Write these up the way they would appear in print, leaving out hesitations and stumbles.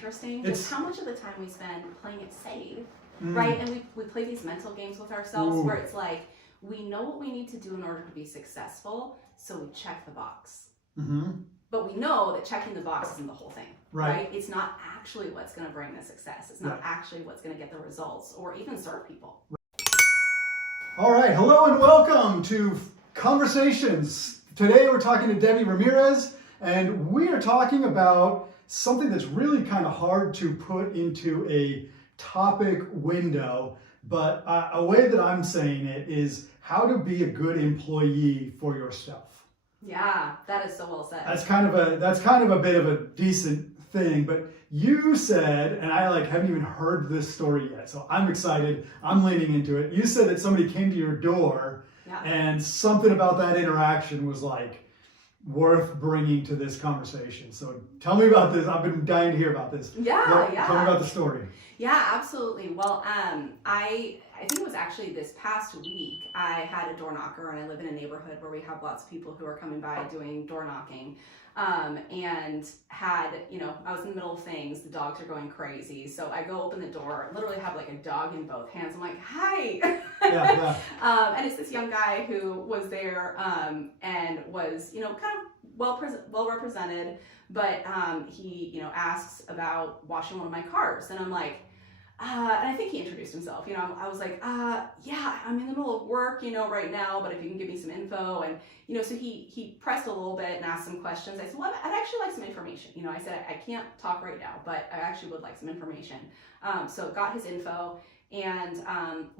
interesting. Just how much of the time we spend playing it safe, right? And we play these mental games with ourselves where it's like, we know what we need to do in order to be successful, so we check the box. But we know that checking the box isn't the whole thing, right? It's not actually what's going to bring the success. It's not actually what's going to get the results or even serve people. All right, hello and welcome to Conversations. Today we're talking to Debie Rameriez, and we are talking about something that's really kind of hard to put into a topic window, but a way that I'm saying it is how to be a good employee for yourself. Yeah, that is so well said. That's kind of a bit of a decent thing, but you said, and I haven't even heard this story yet, so I'm excited. I'm leaning into it. You said that somebody came to your door, and something about that interaction was worth bringing to this conversation. So tell me about this. I've been dying to hear about this. Tell me about the story. Yeah, absolutely. Well, I think it was actually this past week, I had a door knocker, and I live in a neighborhood where we have lots of people who are coming by doing door knocking. And had, I was in the middle of things, the dogs are going crazy. So I go open the door, literally have a dog in both hands. I'm like, hi. And it's this young guy who was there, and was, kind of well represented, but, he, asks about washing one of my cars. And I'm like, and I think he introduced himself, I was like, yeah, I'm in the middle of work, right now, but if you can give me some info. And, so he pressed a little bit and asked some questions. I said, well, I'd actually like some information. I said, I can't talk right now, but I actually would like some information. So got his info and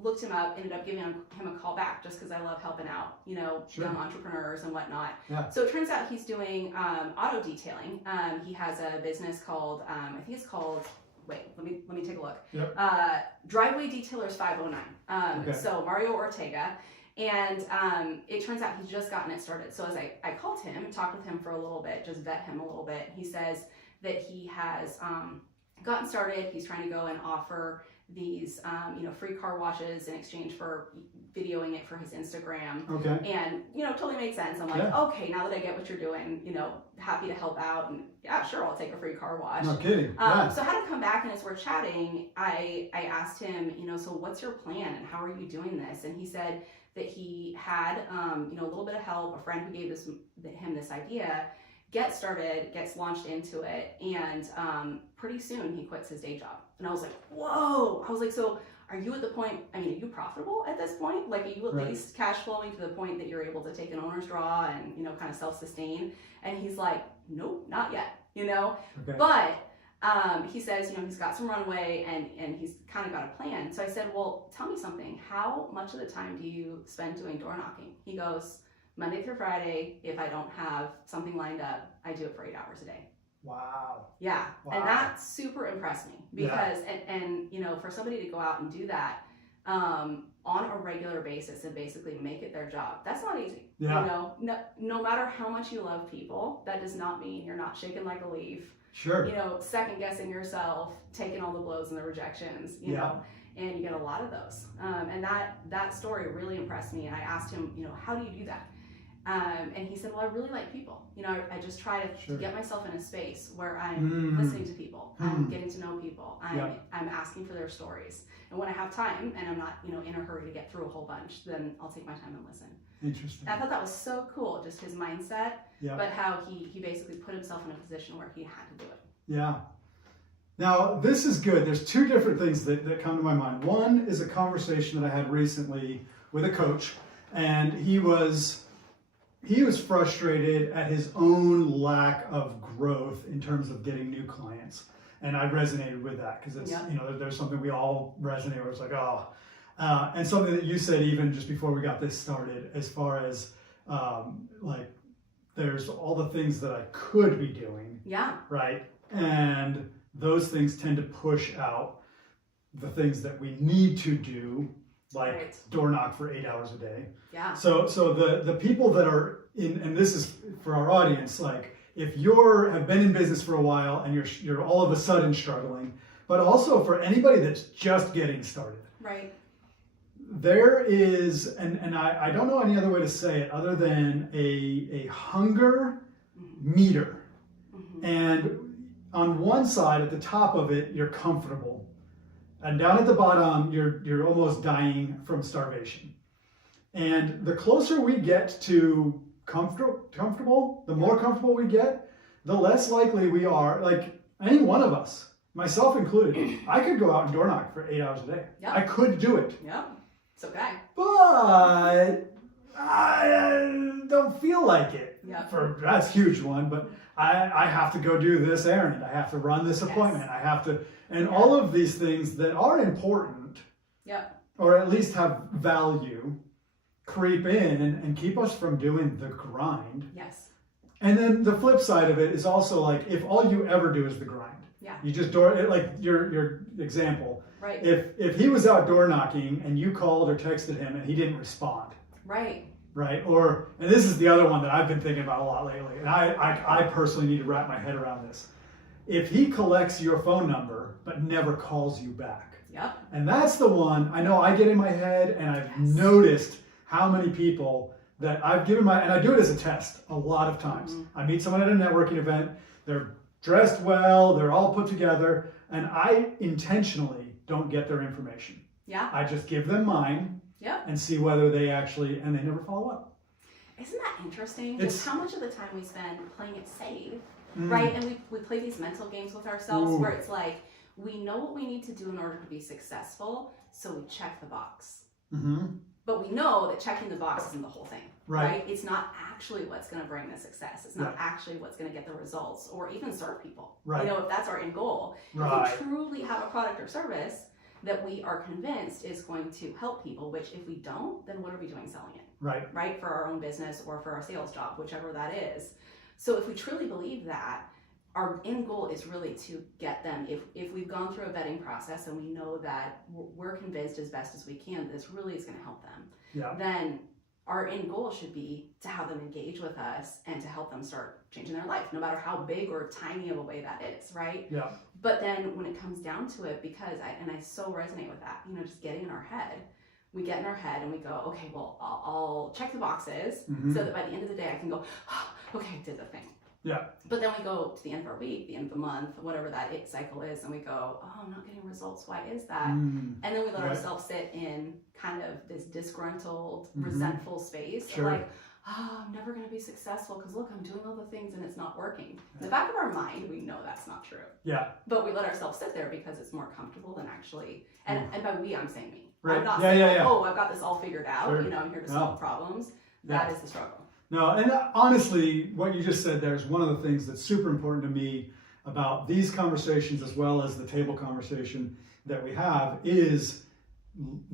looked him up, ended up giving him a call back just because I love helping out, young entrepreneurs and whatnot. So it turns out he's doing auto detailing. He has a business called, I think it's called, wait, let me take a look. Driveway Detailers 509. So Mario Ortega. And it turns out he's just gotten it started. So as I called him and talked with him for a little bit, just vet him a little bit, he says that he has gotten started. He's trying to go and offer these free car washes in exchange for videoing it for his Instagram. And totally makes sense. I'm like, okay, now that I get what you're doing, happy to help out, and yeah, sure, I'll take a free car wash. No kidding. So I had him come back, and as we're chatting, I asked him, so what's your plan and how are you doing this? And he said that he had a little bit of help, a friend who gave him this idea, gets started, gets launched into it, and pretty soon he quits his day job. And I was like, whoa. I was like, so are you at the point, are you profitable at this point? Are you at least cash flowing to the point that you're able to take an owner's draw and, kind of self-sustain? And he's like, nope, not yet, But he says, he's got some runway and he's kind of got a plan. So I said, well, tell me something. How much of the time do you spend doing door knocking? He goes, Monday through Friday, if I don't have something lined up, I do it for 8 hours a day. Wow. Yeah. Wow. And that super impressed me because, and for somebody to go out and do that on a regular basis and basically make it their job, that's not easy. No matter how much you love people, that does not mean you're not shaking like a leaf. Second guessing yourself, taking all the blows and the rejections, and you get a lot of those. And that story really impressed me. And I asked him, how do you do that? And he said, well, I really like people. I just try to get myself in a space where I'm listening to people, I'm getting to know people, I'm asking for their stories. And when I have time and I'm not, in a hurry to get through a whole bunch, then I'll take my time and listen. Interesting. I thought that was so cool, just his mindset, but how he basically put himself in a position where he had to do it. Yeah. Now, this is good. There's two different things that come to my mind. One is a conversation that I had recently with a coach, and he was frustrated at his own lack of growth in terms of getting new clients. And I resonated with that because it's, there's something we all resonate with. It's like, and something that you said even just before we got this started, as far as there's all the things that I could be doing. Right. And those things tend to push out the things that we need to do, door knock for 8 hours a day. So the people that are in, and this is for our audience, if have been in business for a while and you're all of a sudden struggling, but also for anybody that's just getting started. There is, and I don't know any other way to say it other than a hunger meter. And on one side, at the top of it, you're comfortable. And down at the bottom, you're almost dying from starvation. And the closer we get to comfortable, the more comfortable we get, the less likely we are, like any one of us, myself included, I could go out and door knock for 8 hours a day. Yep. I could do it. Yeah, it's okay. But I don't feel like it. Yep. That's a huge one, but I have to go do this errand. I have to run this appointment. Yes. I have to, and all of these things that are important, yep, or at least have value, creep in and keep us from doing the grind. Yes. And then the flip side of it is also like, if all you ever do is the grind, yeah, you just door it, like your example. Right. If he was out door knocking and you called or texted him and he didn't respond. Right. Right. Or, and this is the other one that I've been thinking about a lot lately, and I personally need to wrap my head around this. If he collects your phone number but never calls you back. Yep. And that's the one I know I get in my head, and I've noticed how many people that I've given and I do it as a test a lot of times. Mm-hmm. I meet someone at a networking event, they're dressed well, they're all put together, and I intentionally don't get their information. Yeah. I just give them mine. Yep. And see whether they actually, and they never follow up. Isn't that interesting? Just how much of the time we spend playing it safe, right? And we play these mental games with ourselves where it's like, we know what we need to do in order to be successful, so we check the box. Mm-hmm. But we know that checking the box isn't the whole thing, right? It's not actually what's going to bring the success. It's not actually what's going to get the results or even serve people. Right. You know, if that's our end goal. Right. If we truly have a product or service that we are convinced is going to help people, which if we don't, then what are we doing selling it? Right. Right? For our own business or for our sales job, whichever that is. So if we truly believe that, our end goal is really to get them, if we've gone through a vetting process and we know that we're convinced as best as we can that this really is going to help them, then our end goal should be to have them engage with us and to help them start changing their life, no matter how big or tiny of a way that is, right? Yeah. But then when it comes down to it, because I so resonate with that, you know, just getting in our head, we get in our head and we go, okay, well, I'll check the boxes so that by the end of the day I can go, oh, okay, I did the thing. Yeah. But then we go to the end of our week, the end of the month, whatever that cycle is, and we go, oh, I'm not getting results. Why is that? And then we let ourselves sit in kind of this disgruntled, resentful space of like, oh, I'm never going to be successful because look, I'm doing all the things and it's not working. In the back of our mind, we know that's not true. Yeah. But we let ourselves sit there because it's more comfortable than actually, and by we, I'm saying me. Right. I'm not saying, oh, I've got this all figured out, you know, I'm here to solve problems. That is the struggle. No, and honestly, what you just said there is one of the things that's super important to me about these conversations as well as the table conversation that we have is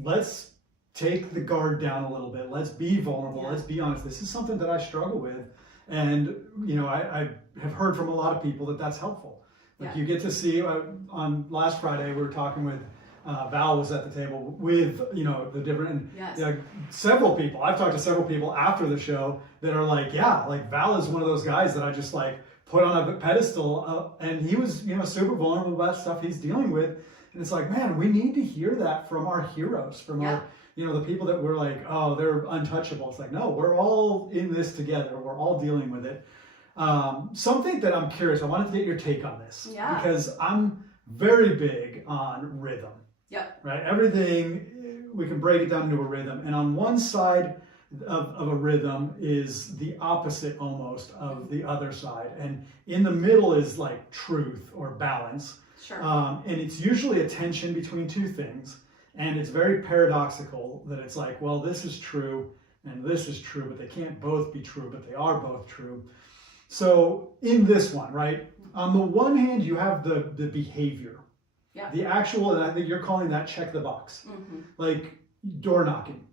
let's take the guard down a little bit. Let's be vulnerable. Let's be honest. This is something that I struggle with. And, you know, I have heard from a lot of people that that's helpful. Like you get to see, on last Friday, we were talking with Val was at the table with, you know, the different, several people. I've talked to several people after the show that are like, like Val is one of those guys that I just like put on a pedestal, and he was, you know, super vulnerable about stuff he's dealing with. And it's like, man, we need to hear that from our heroes, from our, you know, the people that we're like, oh, they're untouchable. It's like, no, we're all in this together. We're all dealing with it. Something that I'm curious, I wanted to get your take on this because I'm very big on rhythm. Yep. Right. Everything, we can break it down into a rhythm. And on one side of a rhythm is the opposite almost of the other side. And in the middle is like truth or balance. Sure. And it's usually a tension between two things. And it's very paradoxical that it's like, well, this is true and this is true, but they can't both be true, but they are both true. So in this one, right, on the one hand, you have the behavior. Yeah. The actual, and I think you're calling that check the box, like door knocking.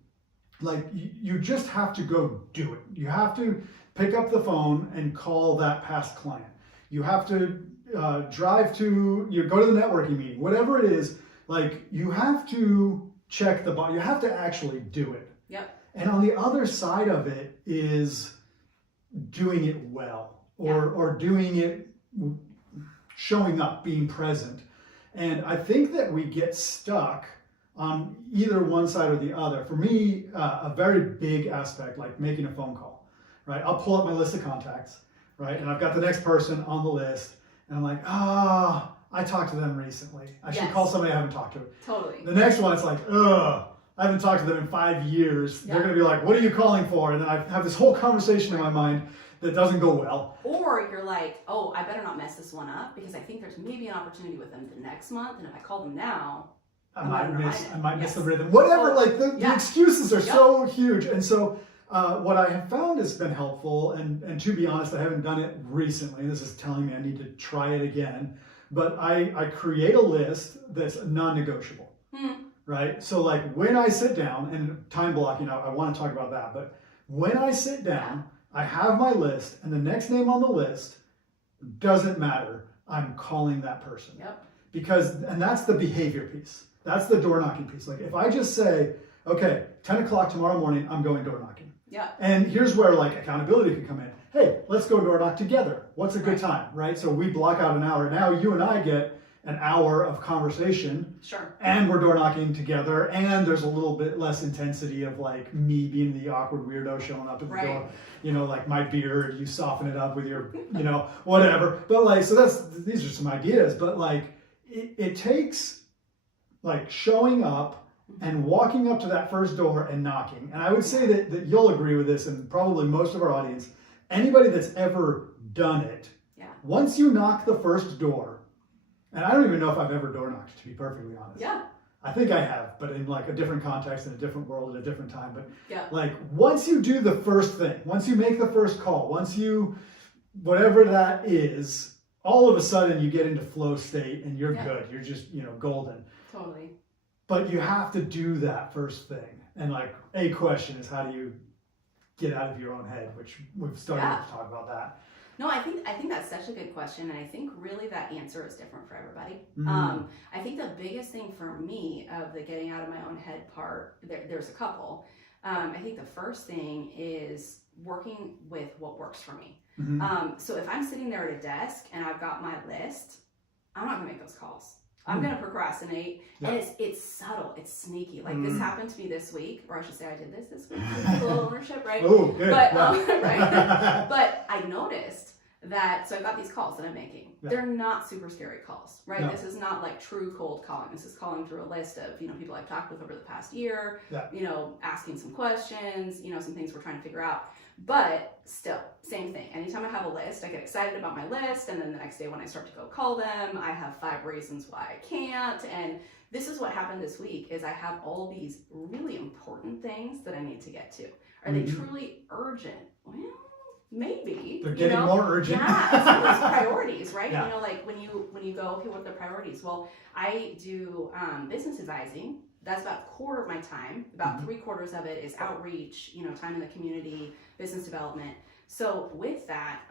Like you just have to go do it. You have to pick up the phone and call that past client. You have to drive to, you go to the networking meeting, whatever it is, like you have to check the box. You have to actually do it. Yep. And on the other side of it is doing it well or doing it, showing up, being present. And I think that we get stuck on either one side or the other. For me, a very big aspect, like making a phone call, right? I'll pull up my list of contacts, right? And I've got the next person on the list And I'm like, I talked to them recently. I should call somebody I haven't talked to. Totally. The next one, it's like, I haven't talked to them in 5 years. They're going to be like, what are you calling for? And then I have this whole conversation in my mind that doesn't go well. Or you're like, oh, I better not mess this one up because I think there's maybe an opportunity with them the next month. And if I call them now, I might miss the rhythm. Whatever, the excuses are so huge. And so what I have found has been helpful, and to be honest, I haven't done it recently. This is telling me I need to try it again. But I create a list that's non-negotiable, right? So like when I sit down, and time blocking, I want to talk about that, but when I sit down, I have my list, and the next name on the list doesn't matter. I'm calling that person. And that's the behavior piece. That's the door knocking piece. Like if I just say, okay, 10 o'clock tomorrow morning, I'm going door knocking. And here's where like accountability can come in. Hey, let's go door knock together. What's a good time, right? So we block out an hour. Now you and I get an hour of conversation. And we're door knocking together. And there's a little bit less intensity of like me being the awkward weirdo showing up at the door. You know, like my beard, you soften it up with your, whatever. But like, so these are some ideas. But like, it takes like showing up and walking up to that first door and knocking. And I would say that you'll agree with this, and probably most of our audience, anybody that's ever done it, once you knock the first door, and I don't even know if I've ever door knocked, to be perfectly honest. I think I have, but in like a different context, in a different world, at a different time. But like once you do the first thing, once you make the first call, once you, whatever that is, all of a sudden you get into flow state and you're good. You're just, golden. Totally. But you have to do that first thing. And like a question is, how do you get out of your own head, which we've started to talk about that. No, I think that's such a good question, and I think really that answer is different for everybody. I think the biggest thing for me of the getting out of my own head part, there's a couple. I think the first thing is working with what works for me. So if I'm sitting there at a desk and I've got my list, I'm not gonna make those calls. I'm going to procrastinate, and it's subtle, it's sneaky. Like this happened to me this week, or I should say I did this week. A little ownership, right? Oh, good. But right. But I noticed that. So I've got these calls that I'm making. They're not super scary calls, right? No. This is not like true cold calling. This is calling through a list of people I've talked with over the past year. Asking some questions. Some things we're trying to figure out. But still, same thing. Anytime I have a list, I get excited about my list, and then the next day when I start to go call them, I have 5 reasons why I can't. And this is what happened this week, is I have all these really important things that I need to get to. Are they truly urgent? Well, maybe. They're getting more urgent. Yeah, some of those priorities, right? Like when you go, okay, what are the priorities? Well, I do business advising. That's about a quarter of my time. About 3/4 of it is outreach, time in the community, business development. So with that,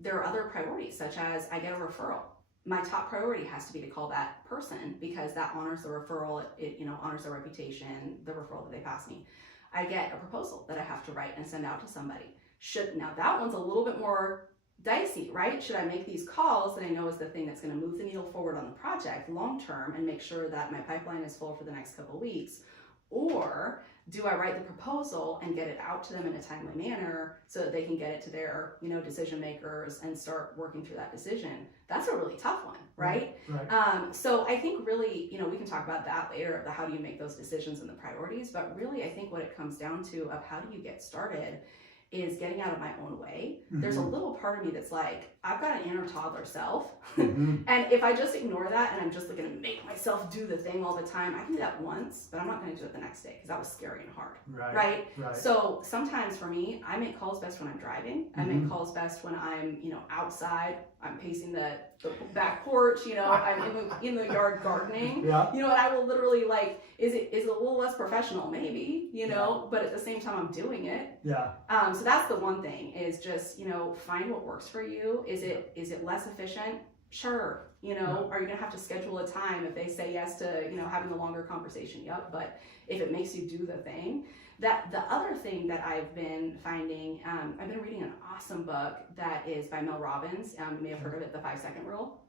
there are other priorities, such as I get a referral. My top priority has to be to call that person because that honors the referral. It honors their reputation, the referral that they pass me. I get a proposal that I have to write and send out to somebody. Now that one's a little bit more dicey, right? Should I make these calls that I know is the thing that's going to move the needle forward on the project long term and make sure that my pipeline is full for the next couple of weeks? Or do I write the proposal and get it out to them in a timely manner so that they can get it to their, decision makers and start working through that decision? That's a really tough one, right? So I think really, we can talk about that later, of how do you make those decisions and the priorities, but really I think what it comes down to of how do you get started is getting out of my own way. There's a little part of me that's like, I've got an inner toddler self. And if I just ignore that and I'm just going to make myself do the thing all the time, I can do that once, but I'm not going to do it the next day because that was scary and hard. Right. So sometimes for me, I make calls best when I'm driving. I make calls best when I'm, outside. I'm pacing the back porch, I'm in the yard gardening. And I will literally is it a little less professional? Maybe, but at the same time I'm doing it. So that's the one thing is just, find what works for you. Is it less efficient? Sure. Are you going to have to schedule a time if they say yes to, having a longer conversation? Yep. But if it makes you do the thing, that the other thing that I've been finding, I've been reading an awesome book that is by Mel Robbins. You may have heard of it, The 5-Second Rule.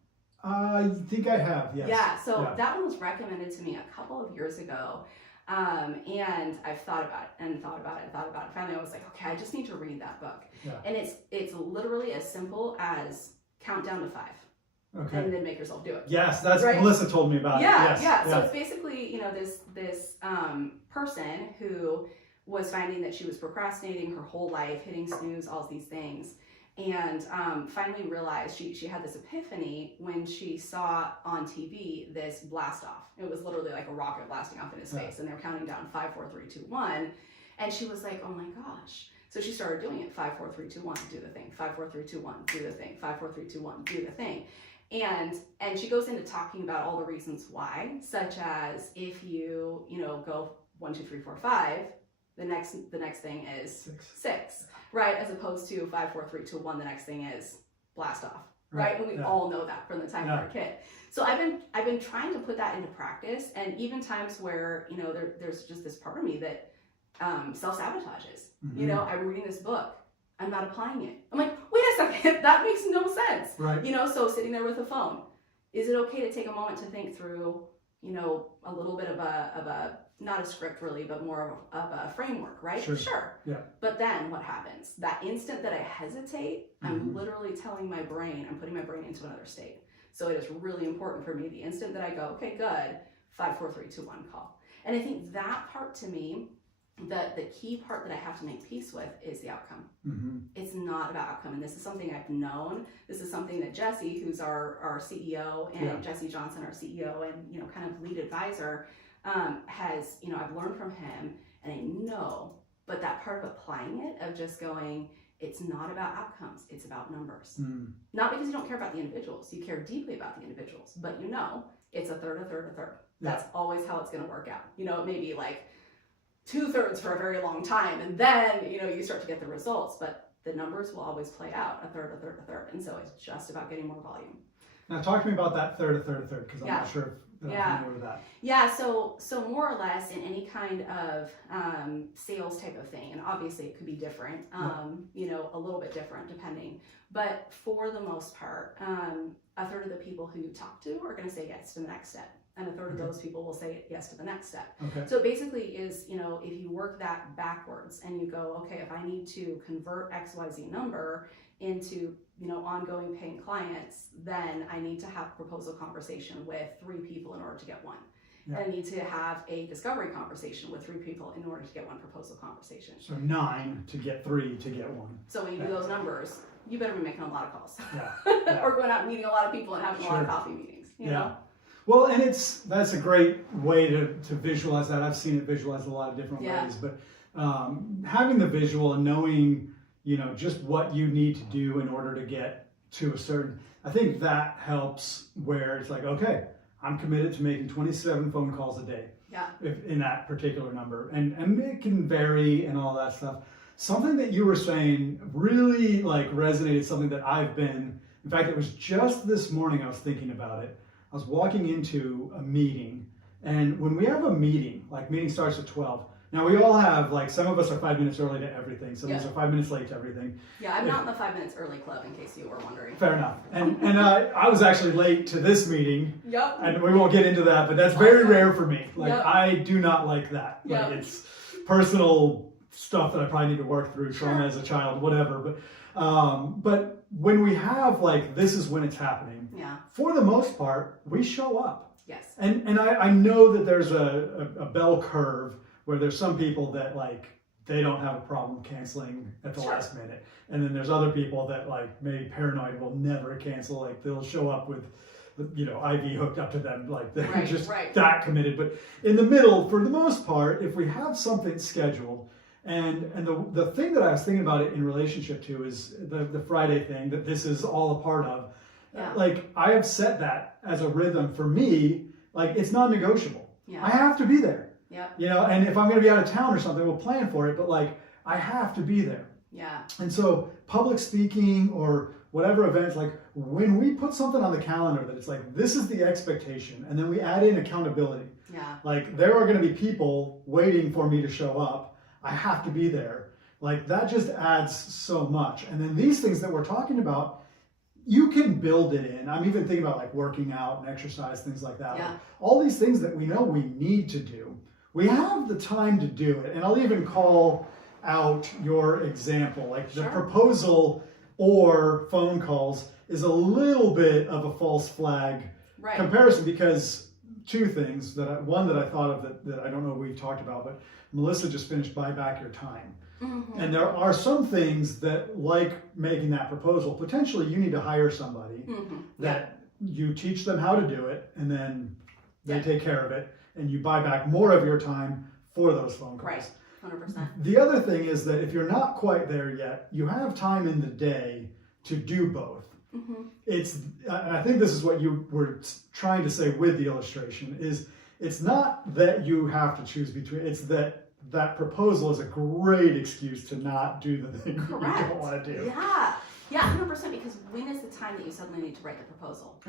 I think I have, yes. So that one was recommended to me a couple of years ago. And I've thought about it and thought about it and thought about it. Finally, I was like, okay, I just need to read that book. Yeah. And it's literally as simple as count down to 5. Okay. And then make yourself do it. Yes, that's right? Melissa told me about it. Yes. Yeah. So it's basically, you know, this person who was finding that she was procrastinating her whole life, hitting snooze, all these things. And finally realized she had this epiphany when she saw on TV this blast off. It was literally like a rocket blasting off in his face, and they were counting down 5, 4, 3, 2, 1. And she was like, oh my gosh. So she started doing it 5, 4, 3, 2, 1, do the thing. 5, 4, 3, 2, 1, do the thing. 5, 4, 3, 2, 1, do the thing. And she goes into talking about all the reasons why, such as if you go 1, 2, 3, 4, 5. The next thing is 6, right? As opposed to 5, 4, 3, 2, 1. The next thing is blast off, right? And we all know that from the time we were a kid. So I've been trying to put that into practice, and even times where there's just this part of me that self-sabotages. Mm-hmm. You know, I'm reading this book, I'm not applying it. I'm like, wait a second, that makes no sense. Right. You know, so sitting there with a phone, is it okay to take a moment to think through, a little bit of a not a script really, but more of a framework, right? Sure. Yeah. But then what happens? That instant that I hesitate, I'm literally telling my brain, I'm putting my brain into another state. So it is really important for me, the instant that I go, okay, good, 5, 4, 3, 2, 1 call. And I think that part to me, the key part that I have to make peace with is the outcome. Mm-hmm. It's not about outcome. And this is something I've known. This is something that Jesse, who's our CEO, and Jesse Johnson, our CEO and, kind of lead advisor, has, I've learned from him, and I know, but that part of applying it, of just going, it's not about outcomes, it's about numbers. Mm. Not because you don't care about the individuals, you care deeply about the individuals, but it's a third, a third, a third. Yeah. That's always how it's going to work out. It may be like 2/3 for a very long time, and then, you start to get the results, but the numbers will always play out, a third, a third, a third. And so it's just about getting more volume. Now talk to me about that third, a third, a third, because I'm not sure if I'm familiar with that. Yeah, so more or less in any kind of sales type of thing, and obviously it could be different, a little bit different depending, but for the most part, a third of the people who you talk to are going to say yes to the next step, and a third of those people will say yes to the next step. Okay. So it basically is, if you work that backwards and you go, okay, if I need to convert XYZ number into ongoing paying clients, then I need to have a proposal conversation with 3 people in order to get 1. Yeah. And I need to have a discovery conversation with 3 people in order to get 1 proposal conversation. So 9 to get 3 to get 1. So when you do those numbers, you better be making a lot of calls. Yeah. Or going out and meeting a lot of people and having a lot of coffee meetings, you know? Well, and that's a great way to visualize that. I've seen it visualized a lot of different ways, but having the visual and knowing just what you need to do in order to get to a certain, I think that helps, where it's like, okay, I'm committed to making 27 phone calls a day. Yeah. In that particular number. And it can vary and all that stuff. Something that you were saying really resonated, something that in fact, it was just this morning I was thinking about it. I was walking into a meeting, and when we have a meeting, meeting starts at 12. Now we all have, some of us are 5 minutes early to everything. Some of us are 5 minutes late to everything. Yeah, I'm not in the 5 minutes early club, in case you were wondering. Fair enough. And I was actually late to this meeting. Yep. And we won't get into that, but that's very rare for me. I do not like that. It's personal stuff that I probably need to work through, trauma as a child, whatever. But when we have, this is when it's happening. Yeah. For the most part, we show up. Yes. And I know that there's a bell curve, where there's some people that they don't have a problem canceling at the last minute. And then there's other people that maybe paranoid will never cancel. They'll show up with, IV hooked up to them. They're just that committed. But in the middle, for the most part, if we have something scheduled, and the thing that I was thinking about it in relationship to is the Friday thing that this is all a part of. Yeah. I have set that as a rhythm for me. It's non-negotiable. Yeah. I have to be there. Yep. And if I'm going to be out of town or something, we'll plan for it, but I have to be there. Yeah. And so public speaking or whatever events, when we put something on the calendar that it's this is the expectation, and then we add in accountability. Yeah. There are going to be people waiting for me to show up. I have to be there. That just adds so much. And then these things that we're talking about, you can build it in. I'm even thinking about working out and exercise, things like that. Yeah. All these things that we know we need to do, we have the time to do it. And I'll even call out your example, like the proposal or phone calls is a little bit of a false flag comparison, because two things one that I thought of that I don't know if we've talked about, but Melissa just finished Buy Back Your Time. Mm-hmm. And there are some things that, like making that proposal, potentially you need to hire somebody that you teach them how to do it, and then they take care of it, and you buy back more of your time for those phone calls. Right, 100%. The other thing is that if you're not quite there yet, you have time in the day to do both. And I think this is what you were trying to say with the illustration, is it's not that you have to choose between, it's that proposal is a great excuse to not do the thing you don't want to do. Yeah, 100%, because when is the time that you suddenly need to write the proposal?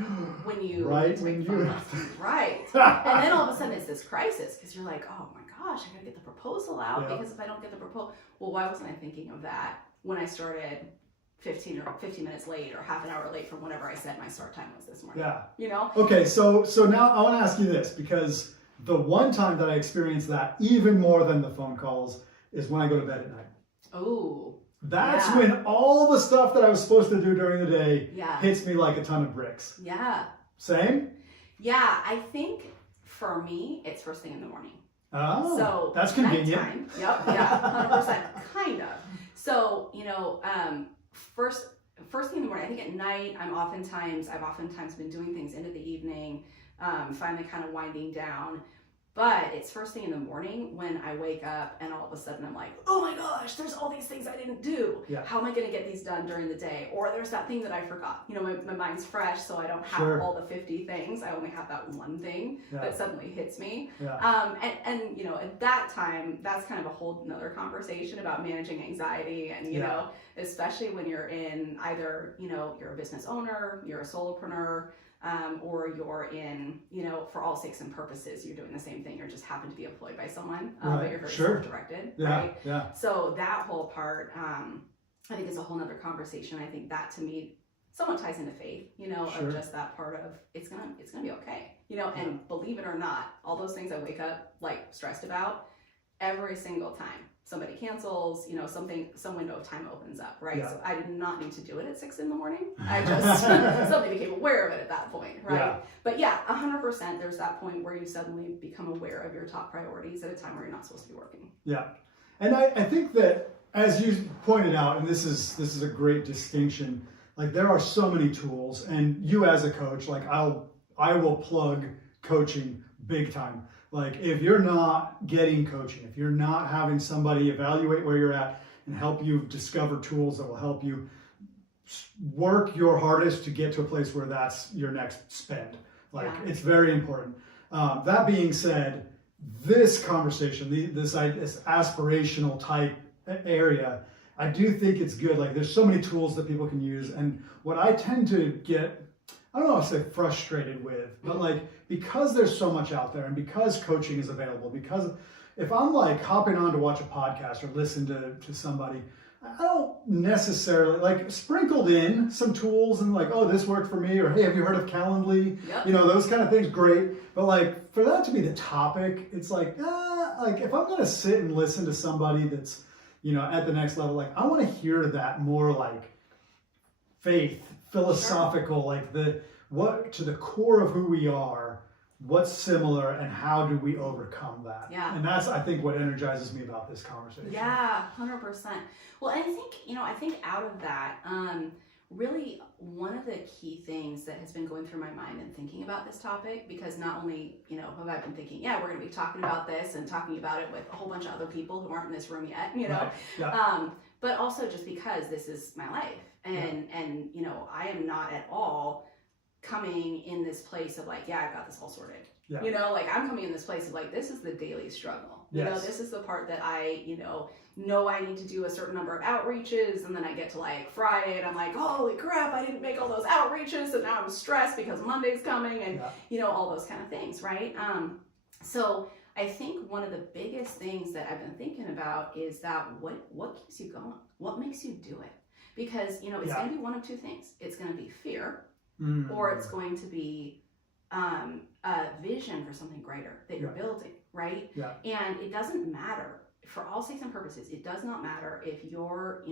When you right, when you right. And then all of a sudden it's this crisis, because you're like, oh my gosh, I gotta get the proposal out, because if I don't get the proposal, well, why wasn't I thinking of that when I started 15 minutes late or half an hour late from whenever I said my start time was this morning? You know? Okay, so now I want to ask you this, because the one time that I experienced that even more than the phone calls is when I go to bed at night. Oh. That's when all the stuff that I was supposed to do during the day hits me like a ton of bricks. Same? Yeah, I think for me, it's first thing in the morning. Oh, so that's convenient. Nighttime, yeah, 100%, kind of. So, first thing in the morning, I think at night, I've oftentimes been doing things into the evening, finally kind of winding down. But it's first thing in the morning when I wake up and all of a sudden I'm like, oh my gosh, there's all these things I didn't do. How am I going to get these done during the day? Or there's that thing that I forgot. My mind's fresh, so I don't have all the 50 things. I only have that one thing that suddenly hits me. And at that time, that's kind of a whole nother conversation about managing anxiety. And, especially when you're in either, you're a business owner, you're a solopreneur, or you're in, for all sakes and purposes, you're doing the same thing. You just happen to be employed by someone, but you're very self-directed, right? So that whole part, I think is a whole nother conversation. I think that to me somewhat ties into faith, of just that part of it's gonna be okay, and believe it or not, all those things I wake up like stressed about every single time. Somebody cancels, some window of time opens up, right? So I did not need to do it at 6 a.m. I just suddenly became aware of it at that point, right? But 100%, there's that point where you suddenly become aware of your top priorities at a time where you're not supposed to be working. And I think that, as you pointed out, and this is a great distinction, like there are so many tools, and you as a coach, like I will plug coaching big time. Like if you're not getting coaching, if you're not having somebody evaluate where you're at and help you discover tools that will help you work your hardest to get to a place where that's your next spend. Like it's very important. That being said, this conversation, this aspirational type area, I do think it's good. Like there's so many tools that people can use. And what I tend to get, I don't know if I say frustrated with, but like, because there's so much out there and because coaching is available, because if I'm like hopping on to watch a podcast or listen to somebody, I don't necessarily, like sprinkled in some tools and like, oh, this worked for me, or hey, have you heard of Calendly? Those kind of things, great. But like for that to be the topic, it's like, like if I'm gonna sit and listen to somebody that's, at the next level, like I want to hear that more like faith, philosophical, like what to the core of who we are, what's similar, and how do we overcome that? And that's, I think, what energizes me about this conversation. 100%. Well, and I think out of that, really one of the key things that has been going through my mind and thinking about this topic, because not only, have I been thinking, we're going to be talking about this and talking about it with a whole bunch of other people who aren't in this room yet, but also just because this is my life. And I am not at all coming in this place of like, I've got this all sorted. Like I'm coming in this place of like, this is the daily struggle. This is the part that I, know I need to do a certain number of outreaches, and then I get to like Friday and I'm like, holy crap, I didn't make all those outreaches, and now I'm stressed because Monday's coming, and all those kind of things, right? So I think one of the biggest things that I've been thinking about is that what keeps you going? What makes you do it? Because, it's going to be one of two things. It's going to be fear, or it's going to be a vision for something greater that you're building, right? Yeah. And it doesn't matter, for all sakes and purposes, it does not matter if your,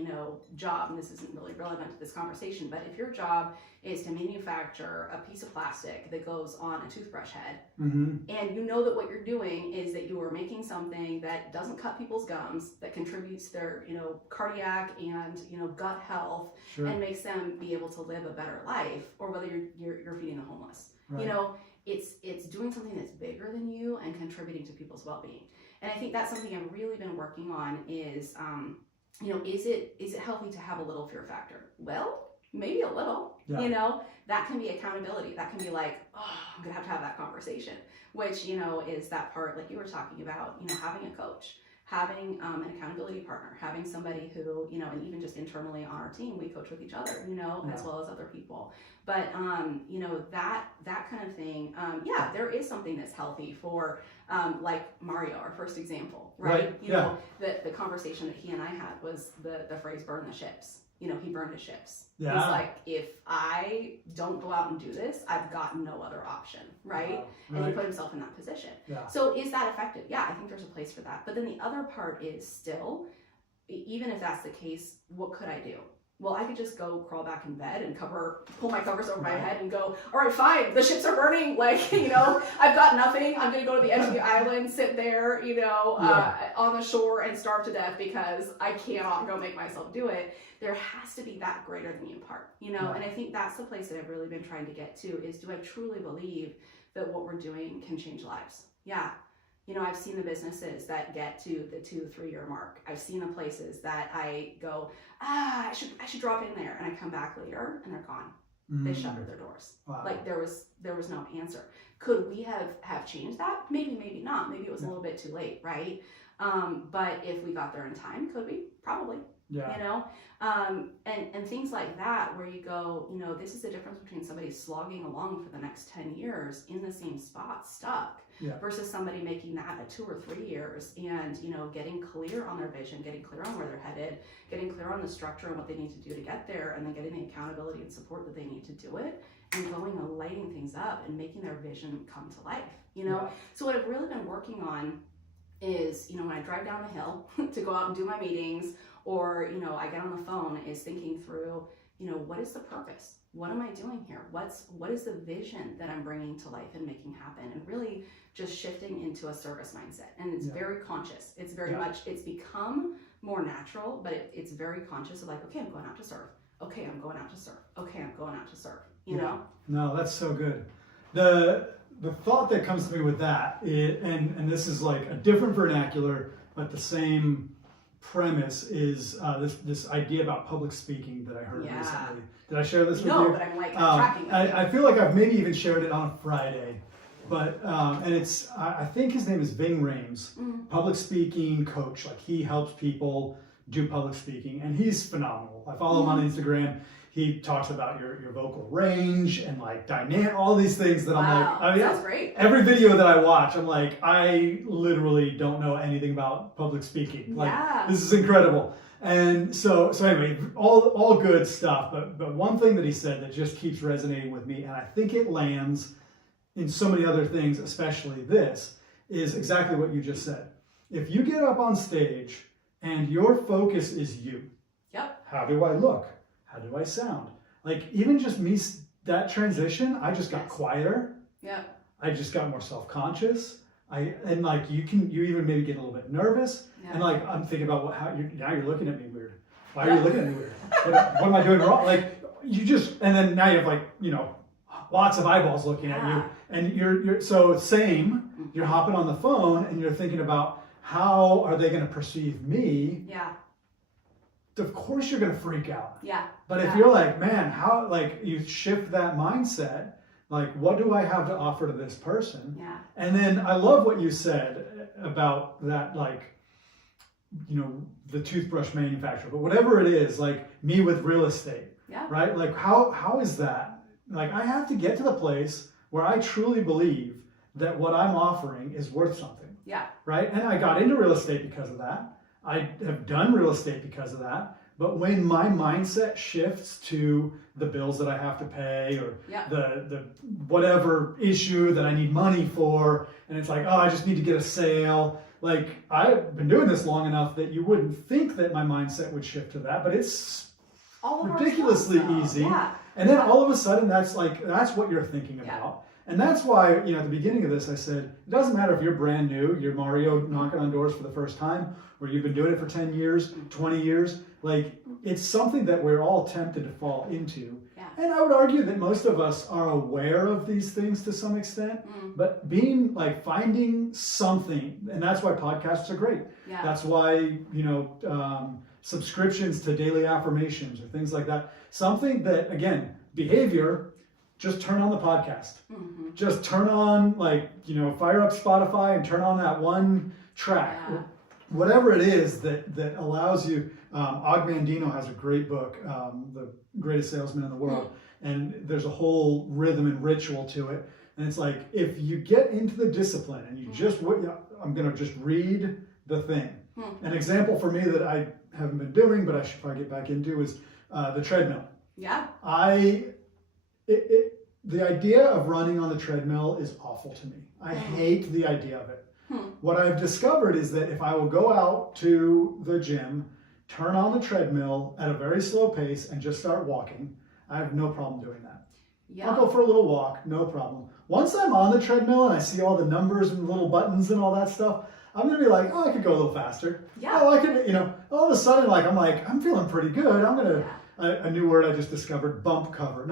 job, and this isn't really relevant to this conversation, but if your job is to manufacture a piece of plastic that goes on a toothbrush head, and you know that what you're doing is that you are making something that doesn't cut people's gums, that contributes their, cardiac and, gut health, and makes them be able to live a better life, or whether you're feeding the homeless. Right. It's doing something that's bigger than you and contributing to people's well-being. And I think that's something I've really been working on is, is it healthy to have a little fear factor? Well, maybe a little, that can be accountability. That can be like, oh, I'm gonna have to have that conversation, which, is that part like you were talking about, having a coach, having an accountability partner, having somebody who, and even just internally on our team, we coach with each other, as well as other people. But, that kind of thing, there is something that's healthy for, like Mario, our first example, right? The conversation that he and I had was the phrase burn the ships. He burned his ships. Yeah. He's like, if I don't go out and do this, I've got no other option, right? And he put himself in that position. Yeah. So is that effective? Yeah, I think there's a place for that. But then the other part is still, even if that's the case, what could I do? Well, I could just go crawl back in bed and pull my covers over my head and go, all right, fine, the ships are burning. Like, I've got nothing. I'm going to go to the edge of the island, sit there, on the shore and starve to death because I cannot go make myself do it. There has to be that greater than you part, and I think that's the place that I've really been trying to get to is, do I truly believe that what we're doing can change lives? Yeah. I've seen the businesses that get to the 2-3 year mark. I've seen the places that I go, I should drop in there, and I come back later and they're gone. They shuttered their doors. Wow. Like there was no answer. Could we have changed that? Maybe, maybe not. Maybe it was a little bit too late, right? But if we got there in time, could we? Probably. Yeah. And things like that, where you go, this is the difference between somebody slogging along for the next 10 years in the same spot, stuck, versus somebody making that at 2 or 3 years and, getting clear on their vision, getting clear on where they're headed, getting clear on the structure and what they need to do to get there, and then getting the accountability and support that they need to do it, and going and lighting things up and making their vision come to life, So what I've really been working on is, when I drive down the hill to go out and do my meetings, or, I get on the phone, is thinking through, what is the purpose? What am I doing here? What is the vision that I'm bringing to life and making happen? And really just shifting into a service mindset. And it's very conscious. It's very much, it's become more natural, but it's very conscious of like, okay, I'm going out to serve. Okay, I'm going out to serve. Okay, I'm going out to serve, you know? No, that's so good. The thought that comes to me with that, and this is like a different vernacular, but the same premise is this idea about public speaking that I heard recently. Did I share this with you? No, but I'm tracking it. I feel like I've maybe even shared it on a Friday, but and it's I think his name is Debie Rameriez, public speaking coach. Like he helps people do public speaking, and he's phenomenal. I follow him on Instagram. He talks about your vocal range and like dynamic, all these things that I'm like, that's great. Every video that I watch, I'm like, I literally don't know anything about public speaking. Like, this is incredible. And so anyway, all good stuff. But one thing that he said that just keeps resonating with me, and I think it lands in so many other things, especially this, is exactly what you just said. If you get up on stage and your focus is you, how do I look? How do I sound? Like even just me, that transition, I just got quieter. Yeah. I just got more self-conscious. And like you even maybe get a little bit nervous. Yeah. And like I'm thinking about now you're looking at me weird. Why are you looking at me weird? What am I doing wrong? Like and then now you have like, lots of eyeballs looking at you. And you're so same, you're hopping on the phone and you're thinking about how are they going to perceive me? Yeah. Of course you're going to freak out. Yeah. But if you're like, man, how, like you shift that mindset, like what do I have to offer to this person? Yeah. And then I love what you said about that, like, the toothbrush manufacturer, but whatever it is, like me with real estate, right? Like how is that? Like I have to get to the place where I truly believe that what I'm offering is worth something. Yeah. Right. And I got into real estate because of that. I have done real estate because of that, But when my mindset shifts to the bills that I have to pay or the whatever issue that I need money for, and it's like, oh, I just need to get a sale. Like, I've been doing this long enough that you wouldn't think that my mindset would shift to that, but it's ridiculously easy. Yeah. And then all of a sudden, that's what you're thinking about. And that's why, at the beginning of this, I said, it doesn't matter if you're brand new, you're Mario knocking on doors for the first time, or you've been doing it for 10 years, 20 years. Like, it's something that we're all tempted to fall into. Yeah. And I would argue that most of us are aware of these things to some extent, but finding something, and that's why podcasts are great. Yeah. That's why, subscriptions to daily affirmations or things like that. Something that, again, behavior, just turn on the podcast. Mm-hmm. Just turn on, fire up Spotify and turn on that one track. Yeah. Whatever it is that allows you. Og Mandino has a great book, The Greatest Salesman in the World. And there's a whole rhythm and ritual to it. And it's like, if you get into the discipline and you I'm going to just read the thing. An example for me that I haven't been doing, but I should probably get back into is the treadmill. Yeah. The idea of running on the treadmill is awful to me. I hate the idea of it. What I've discovered is that if I will go out to the gym, turn on the treadmill at a very slow pace and just start walking, I have no problem doing that. Yeah. I'll go for a little walk, no problem. Once I'm on the treadmill and I see all the numbers and little buttons and all that stuff, I'm going to be like, oh, I could go a little faster. Yeah. Oh, I could, all of a sudden, I'm feeling pretty good. I'm going to, a new word I just discovered, pump cover.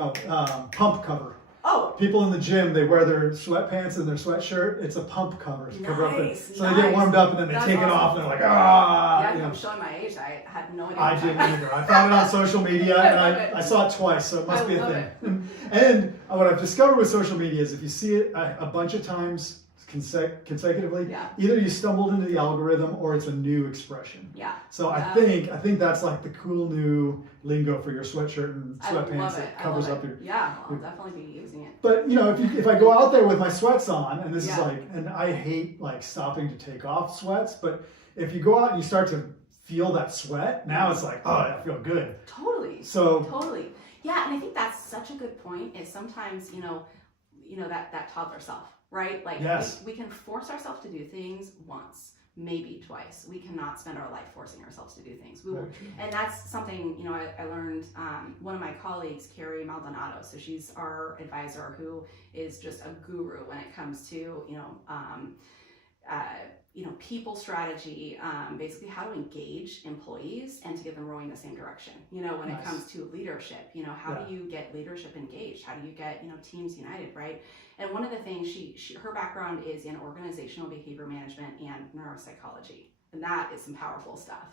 Oh. People in the gym, they wear their sweatpants and their sweatshirt. It's a pump cover. So they get warmed up and then they take it off and they're like, ah. Yeah, I'm showing my age. I had no idea. I didn't either. I found it on social media and I saw it twice, so it must be a thing. And what I've discovered with social media is if you see it a bunch of times consecutively, either you stumbled into the algorithm or it's a new expression. Yeah. So I think that's like the cool new lingo for your sweatshirt and sweatpants that covers up your. Yeah, I'll definitely be using it. But if I go out there with my sweats on, and this is and I hate stopping to take off sweats, but if you go out and you start to feel that sweat, now it's like, oh, I feel good. Totally. Yeah, and I think that's such a good point. Is sometimes that toddler self. Right? We can force ourselves to do things once, maybe twice. We cannot spend our life forcing ourselves to do things. We will, and that's something, I learned, one of my colleagues, Carrie Maldonado, so she's our advisor who is just a guru when it comes to, people strategy, basically how to engage employees and to get them rowing the same direction. When it comes to leadership, how do you get leadership engaged? How do you get, teams united, right? And one of the things her background is in organizational behavior management and neuropsychology. And that is some powerful stuff.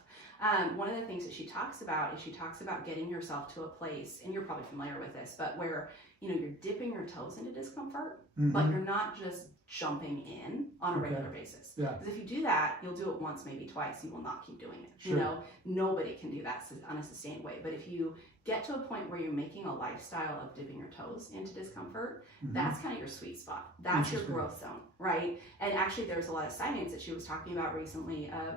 One of the things that she talks about getting yourself to a place, and you're probably familiar with this, but where, you're dipping your toes into discomfort, but you're not just jumping in on a regular basis. Because if you do that, you'll do it once, maybe twice. You will not keep doing it. Sure. Nobody can do that on a sustained way. But if you get to a point where you're making a lifestyle of dipping your toes into discomfort, that's kind of your sweet spot. That's your growth zone, right? And actually, there's a lot of science that she was talking about recently of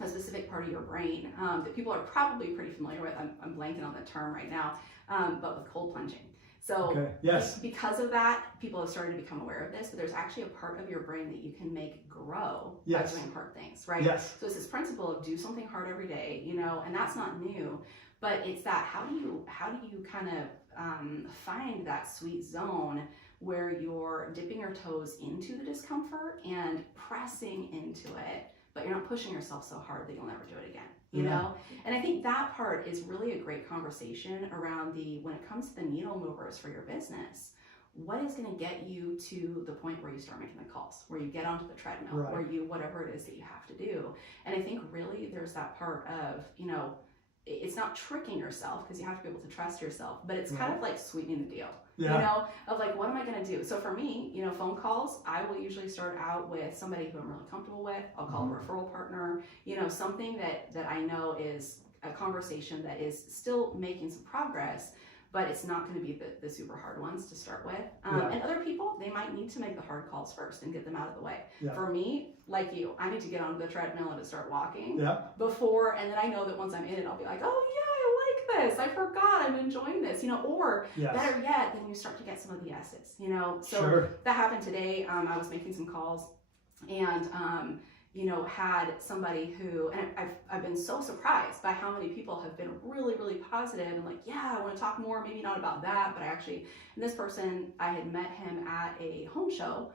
a specific part of your brain that people are probably pretty familiar with. I'm blanking on the term right now, but with cold plunging. So because of that, people have started to become aware of this, but there's actually a part of your brain that you can make grow by doing hard things, right? Yes. So it's this principle of do something hard every day, and that's not new, but it's that how do you kind of find that sweet zone where you're dipping your toes into the discomfort and pressing into it, but you're not pushing yourself so hard that you'll never do it again. You know? And I think that part is really a great conversation around when it comes to the needle movers for your business, what is going to get you to the point where you start making the calls, where you get onto the treadmill, where you, whatever it is that you have to do. And I think really there's that part of, it's not tricking yourself because you have to be able to trust yourself, but it's kind of like sweetening the deal, of like, what am I going to do? So for me, phone calls, I will usually start out with somebody who I'm really comfortable with. I'll call a referral partner, something that I know is a conversation that is still making some progress, but it's not going to be the super hard ones to start with. And other people, they might need to make the hard calls first and get them out of the way. Yeah. For me, like you, I need to get onto the treadmill and to start walking before, and then I know that once I'm in it, I'll be like, oh yeah, I like this. I forgot I'm enjoying this, or better yet, then you start to get some of the yeses, So that happened today. I was making some calls and, had somebody who, and I've been so surprised by how many people have been really, really positive and like, yeah, I want to talk more, maybe not about that, but and this person, I had met him at a home show,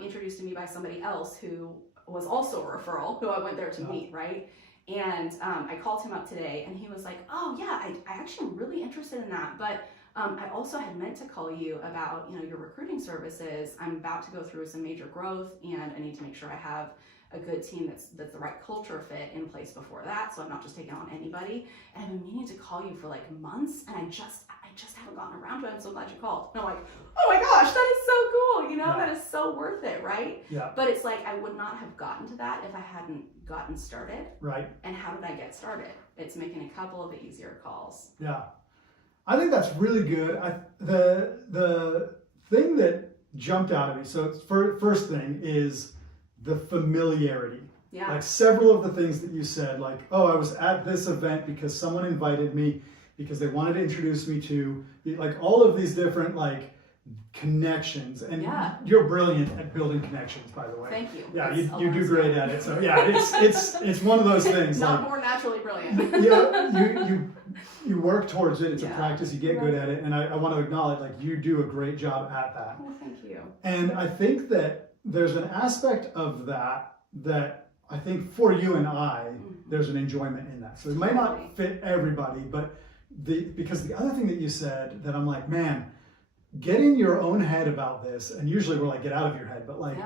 introduced to me by somebody else who was also a referral, who I went there to meet, right? And I called him up today and he was like, oh yeah, I actually am really interested in that, but I also had meant to call you about, your recruiting services. I'm about to go through some major growth and I need to make sure I have a good team that's the right culture fit in place before that, so I'm not just taking on anybody. And I've been meaning to call you for like months, and I just haven't gotten around to it. I'm so glad you called. And I'm like, oh my gosh, that is so cool. That is so worth it, right? Yeah. But it's like I would not have gotten to that if I hadn't gotten started. Right. And how did I get started? It's making a couple of the easier calls. Yeah, I think that's really good. The thing that jumped out at me. So first thing is the familiarity. Yeah. Like several of the things that you said, like, oh, I was at this event because someone invited me because they wanted to introduce me to, like, all of these different, like, connections. And you're brilliant at building connections, by the way. Thank you. Yeah, you do great at it. So yeah, it's one of those things. Not like, more naturally brilliant. you work towards it. It's a practice. You get good at it. And I want to acknowledge, like, you do a great job at that. Well, thank you. And I think that there's an aspect of that I think for you and I, there's an enjoyment in that. So it might not fit everybody, but because the other thing that you said that I'm like, man, get in your own head about this, and usually we're like, get out of your head, but like,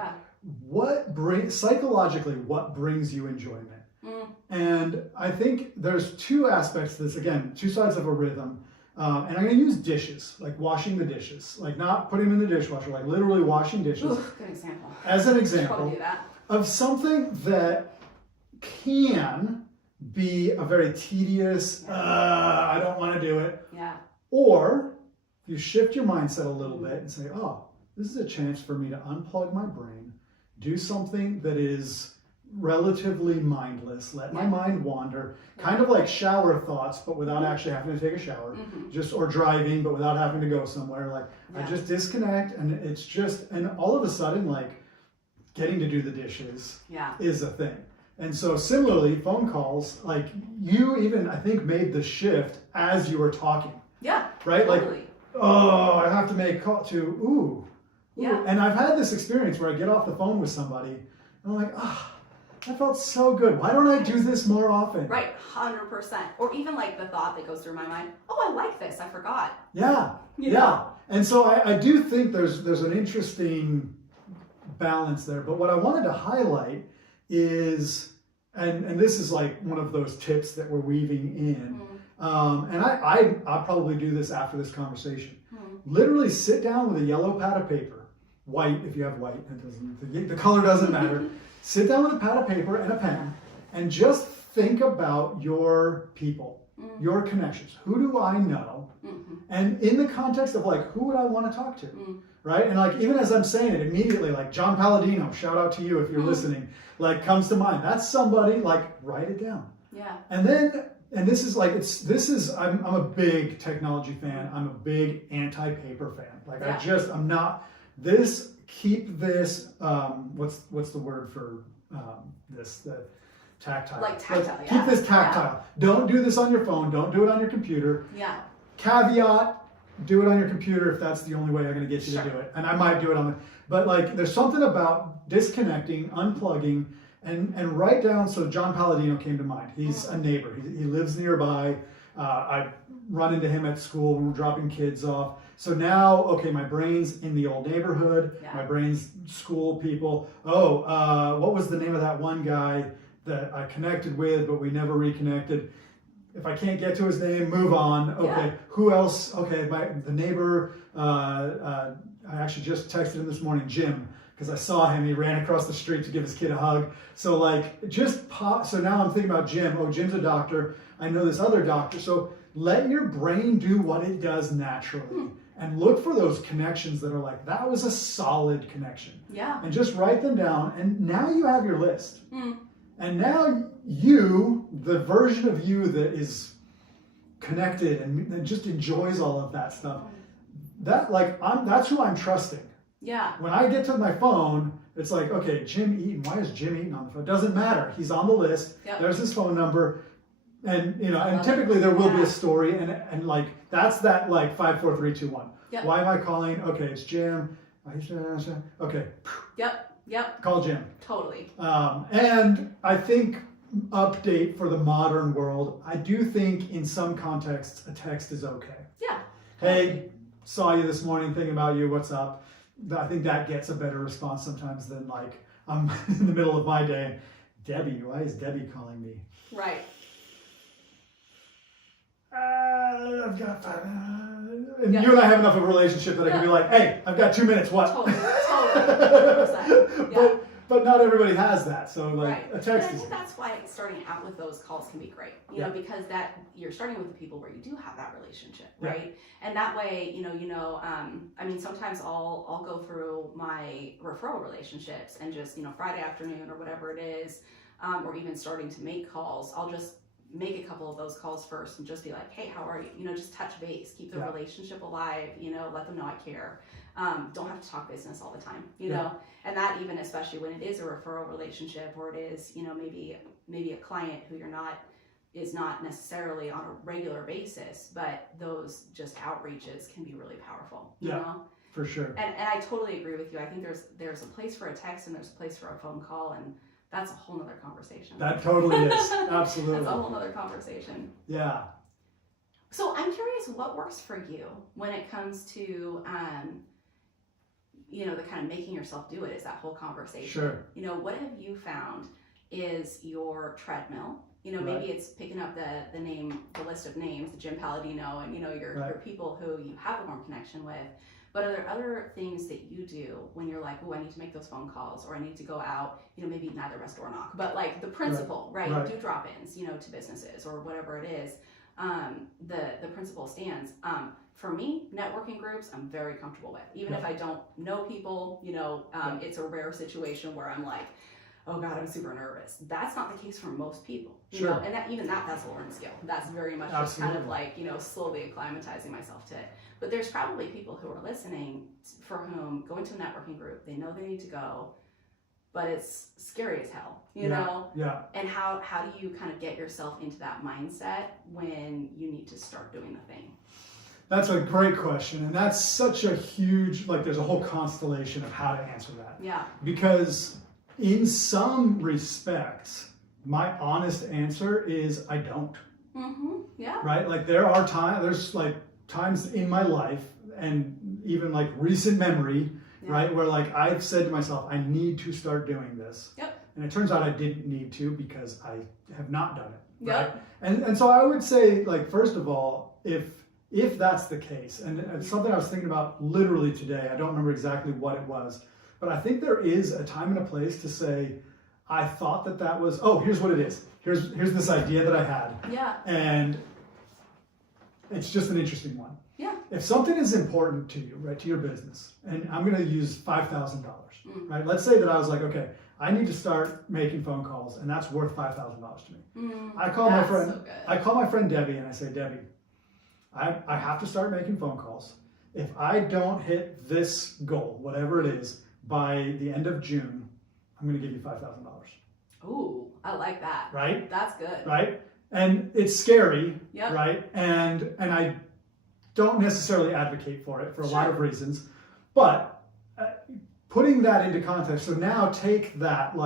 psychologically, what brings you enjoyment? And I think there's two aspects to this, again, two sides of a rhythm. And I'm going to use dishes, like washing the dishes, like not putting them in the dishwasher, like literally washing dishes. Ooh, good example. As an example do that. of something that can be a very tedious, I don't want to do it. Yeah. Or you shift your mindset a little bit and say, oh, this is a chance for me to unplug my brain, do something that is relatively mindless, let my mind wander, kind of like shower thoughts, but without actually having to take a shower, or driving, but without having to go somewhere. Like I just disconnect, and it's just, and all of a sudden, like getting to do the dishes is a thing. And so similarly, phone calls, like you even, I think, made the shift as you were talking. Yeah. Right? Totally. Like, oh, I have to make a call to, ooh. Yeah. And I've had this experience where I get off the phone with somebody, and I'm like, that felt so good. Why don't I do this more often? Right, 100%. Or even like the thought that goes through my mind, oh, I like this, I forgot. Yeah, yeah. And so I do think there's an interesting balance there. But what I wanted to highlight is, and this is like one of those tips that we're weaving in, and I'll probably do this after this conversation. Literally sit down with a yellow pad of paper, white if you have white, the color doesn't matter. Sit down with a pad of paper and a pen and just think about your people, your connections. Who do I know? And in the context of like, who would I want to talk to? Right? And like, even as I'm saying it immediately, like John Palladino, shout out to you if you're listening, like comes to mind. That's somebody, like write it down. Yeah. And then, and this is like, I'm a big technology fan. I'm a big anti-paper fan. Like I'm not, keep this, what's the word for the tactile? Like tactile, Keep this tactile. Don't do this on your phone. Don't do it on your computer. Yeah. Caveat, do it on your computer if that's the only way I'm going to get you to do it. And I might do it but like there's something about disconnecting, unplugging, and write down. So John Palladino came to mind. He's a neighbor. He lives nearby. I run into him at school when we're dropping kids off. So now, okay, my brain's in the old neighborhood, my brain's school people. Oh, what was the name of that one guy that I connected with, but we never reconnected? If I can't get to his name, move on. Okay, who else? Okay, the neighbor, I actually just texted him this morning, Jim, because I saw him. He ran across the street to give his kid a hug. So like, so now I'm thinking about Jim. Oh, Jim's a doctor. I know this other doctor. So let your brain do what it does naturally. and look for those connections that are like, that was a solid connection. Yeah. And just write them down. And now you have your list. And now you, the version of you that is connected and just enjoys all of that stuff, that's who I'm trusting. Yeah. When I get to my phone, it's like, okay, Jim Eaton, why is Jim Eaton on the phone? It doesn't matter. He's on the list. Yep. There's his phone number. And, and typically there will be a story. And like, that's that like 5, 4, 3, 2, 1. Yep. Why am I calling? Okay, it's Jim. Okay. Yep. Call Jim. Totally. And I think update for the modern world, I do think in some contexts a text is okay. Yeah. Hey, saw you this morning, thinking about you, what's up? I think that gets a better response sometimes than like, I'm in the middle of my day. Debbie, why is Debbie calling me? Right. I've got 5 and you and I have enough of a relationship that I can be like, hey, I've got 2 minutes, what? Totally. 100%. Yeah. But not everybody has that, so like a text and I is. think that's why starting out with those calls can be great, you know, because that you're starting with the people where you do have that relationship, right? And that way, I mean, sometimes I'll go through my referral relationships and just, Friday afternoon or whatever it is, or even starting to make calls, I'll just make a couple of those calls first and just be like, hey, how are you? Just touch base, keep the relationship alive, let them know I care. Don't have to talk business all the time, you know, and that even especially when it is a referral relationship or it is, maybe a client who is not necessarily on a regular basis, but those just outreaches can be really powerful, you know? For sure. And I totally agree with you. I think there's a place for a text and there's a place for a phone call, and that's a whole nother conversation. That totally is. Absolutely. That's a whole nother conversation. Yeah. So I'm curious what works for you when it comes to, the kind of making yourself do it is that whole conversation. Sure. What have you found is your treadmill? Maybe it's picking up the list of names, the Jim Palladino, and, your people who you have a warm connection with. But are there other things that you do when you're like, oh, I need to make those phone calls, or I need to go out, maybe neither of us door knock, but like the principle, right? Do drop-ins, to businesses or whatever it is. The principle stands. For me, networking groups, I'm very comfortable with. Even if I don't know people, it's a rare situation where I'm like, oh God, I'm super nervous. That's not the case for most people. You know? And that's a learned skill. That's very much just kind of like, slowly acclimatizing myself to it. But there's probably people who are listening for whom going to a networking group, they know they need to go, but it's scary as hell, you know? Yeah. And how do you kind of get yourself into that mindset when you need to start doing the thing? That's a great question. And that's such a huge, there's a whole constellation of how to answer that. Yeah. Because in some respects, my honest answer is I don't. Mm-hmm. Yeah. Right? There are times in my life and even recent memory, right? Where I've said to myself, I need to start doing this. Yep. And it turns out I didn't need to because I have not done it. Yep. Right? And so I would say, first of all, if that's the case, and something I was thinking about literally today, I don't remember exactly what it was, but I think there is a time and a place to say, I thought that was, here's what it is. Here's this idea that I had. Yeah. And it's just an interesting one. Yeah. If something is important to you, right, to your business, and I'm going to use $5,000, right? Let's say that I was like, okay, I need to start making phone calls, and that's worth $5,000 to me. I call my friend. So I call my friend Debbie, and I say, Debbie, I have to start making phone calls. If I don't hit this goal, whatever it is, by the end of June, I'm going to give you $5,000. Ooh, I like that. Right? That's good. Right? And it's scary, right? And I don't necessarily advocate for it for a lot of reasons, but putting that into context, so now take that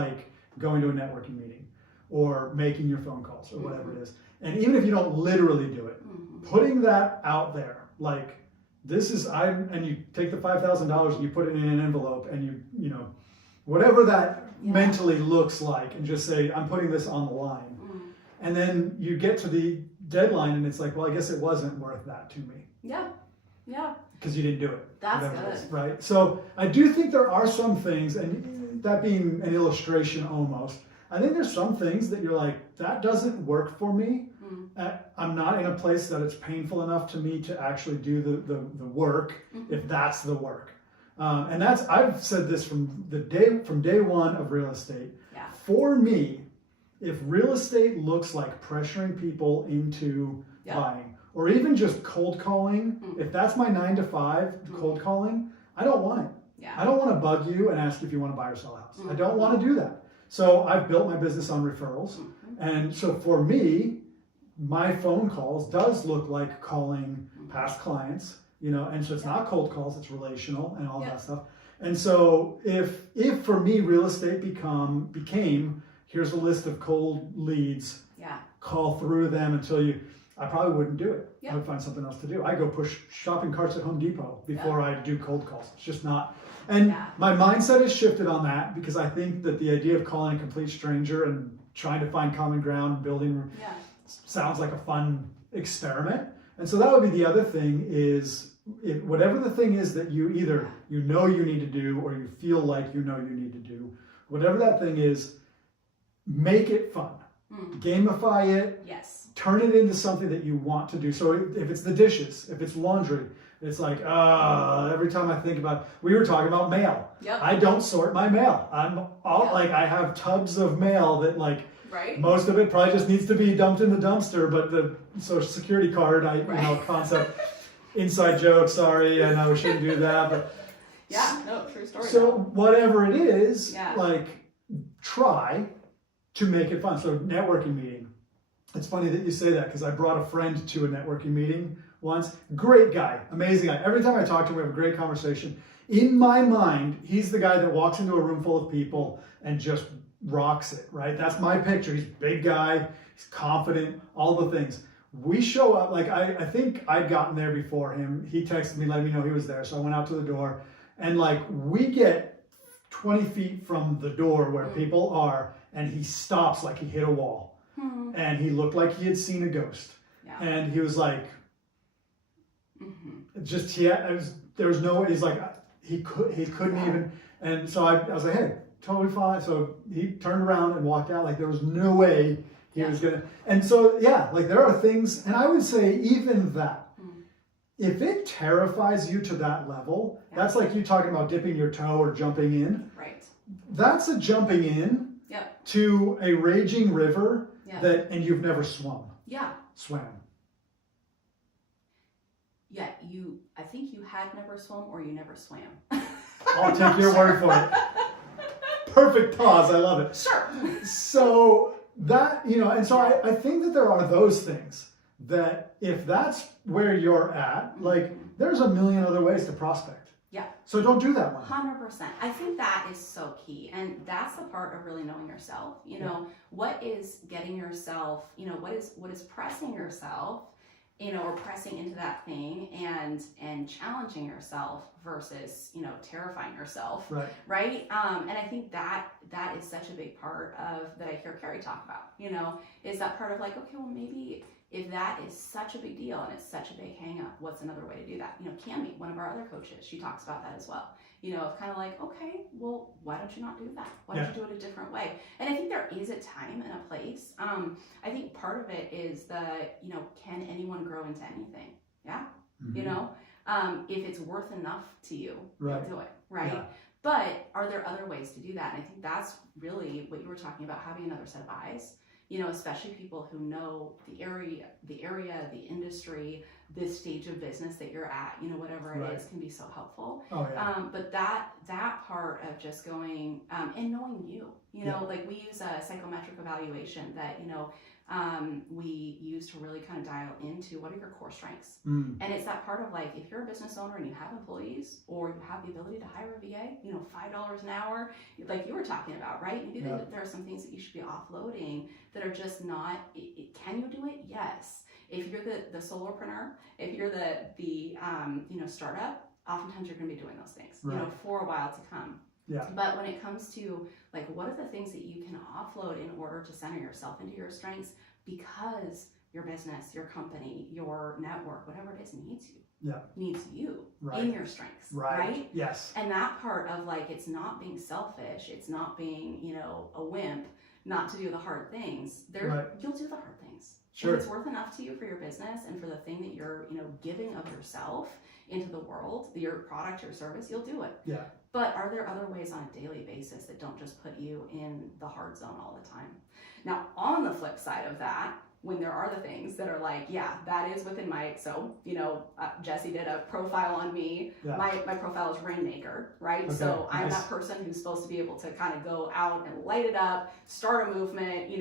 going to a networking meeting or making your phone calls or whatever it is, and even if you don't literally do it, putting that out there, this is, and you take the $5,000 and you put it in an envelope and you whatever that mentally looks like, and just say, I'm putting this on the line. And then you get to the deadline and it's well, I guess it wasn't worth that to me. Yeah. Yeah. Because you didn't do it. That's good. Right? So I do think there are some things, and that being an illustration almost, I think there's some things that you're that doesn't work for me, I'm not in a place that it's painful enough to me to actually do the work, if that's the work. And I've said this from day one of real estate. Yeah. For me, if real estate looks like pressuring people into buying, or even just cold calling, if that's my 9 to 5 cold calling, I don't want it. Yeah. I don't want to bug you and ask if you want to buy or sell a house. I don't want to do that. So I've built my business on referrals. And so for me, my phone calls does look like calling past clients, and so it's not cold calls, it's relational and all that stuff. And so if for me real estate became here's a list of cold leads, call through them until I probably wouldn't do it. I would find something else to do. I go push shopping carts at Home Depot before I do cold calls. It's just not. And my mindset has shifted on that because I think that the idea of calling a complete stranger and trying to find common ground, building sounds like a fun experiment. And so that would be the other thing is whatever the thing is that you either you need to do or you feel like you need to do, whatever that thing is, make it fun. Gamify it. Yes. Turn it into something that you want to do. So if it's the dishes, if it's laundry, it's like, every time I think about, we were talking about mail. Yep. I don't sort my mail. I have tubs of mail that most of it probably just needs to be dumped in the dumpster, but the social security card, concept, inside joke, sorry, I know we shouldn't do that, but. True story. So whatever it is, try to make it fun. So networking meeting. It's funny that you say that because I brought a friend to a networking meeting once. Great guy, amazing guy. Every time I talk to him, we have a great conversation. In my mind, he's the guy that walks into a room full of people and just rocks it, right? That's my picture. He's a big guy, he's confident, all the things. We show up, I think I'd gotten there before him. He texted me, let me know he was there. So I went out to the door and we get 20 feet from the door where people are and he stops like he hit a wall. And he looked like he had seen a ghost. Yeah. And he was like, there was no way, he's like, he couldn't even. And so I was like, hey, totally fine. So he turned around and walked out like there was no way he was going to. And so, there are things, and I would say even that, if it terrifies you to that level, that's like you talking about dipping your toe or jumping in. Right. That's a jumping in to a raging river and you've never swam. Swam. Yeah, I think you had never swum or you never swam. I'll take your word for it. Perfect pause, I love it. Sure. So that, and so I think that there are those things that if that's where you're at, there's a million other ways to prospect. Yeah. So don't do that one. 100%. I think that is so key. And that's the part of really knowing yourself. What is getting yourself, what is pressing yourself, or pressing into that thing and challenging yourself versus, terrifying yourself. Right. And I think that is such a big part of that I hear Carrie talk about, is that part of okay, well, maybe if that is such a big deal and it's such a big hang up, what's another way to do that? Cami, one of our other coaches, she talks about that as well. Of kind of okay, well, why don't you not do that? Why don't you do it a different way? And I think there is a time and a place. I think part of it is can anyone grow into anything? Yeah. If it's worth enough to you, you'll do it. Right. Yeah. But are there other ways to do that? And I think that's really what you were talking about, having another set of eyes. Especially people who know the area, the industry, this stage of business that you're at, whatever it is, can be so helpful. Oh, yeah. But that part of just going and knowing you, we use a psychometric evaluation that, we use to really kind of dial into what are your core strengths. And it's that part of if you're a business owner and you have employees or you have the ability to hire a VA, $5 an hour, like you were talking about, right? Maybe there are some things that you should be offloading that are just not, can you do it? Yes. If you're the solopreneur, if you're the startup, oftentimes you're going to be doing those things, for a while to come. Yeah. But when it comes to what are the things that you can offload in order to center yourself into your strengths, because your business, your company, your network, whatever it is needs you in your strengths, right? Yes. And that part of it's not being selfish, it's not being, a wimp, not to do the hard things. You'll do the hard things. Sure. If it's worth enough to you for your business and for the thing that you're, giving of yourself into the world, your product, your service, you'll do it. Yeah. But are there other ways on a daily basis that don't just put you in the hard zone all the time? Now, on the flip side of that, when there are the things that are like, yeah, that is within my, Jesse did a profile on me. Yeah. My profile is Rainmaker, right? Okay, so I'm that person who's supposed to be able to kind of go out and light it up, start a movement,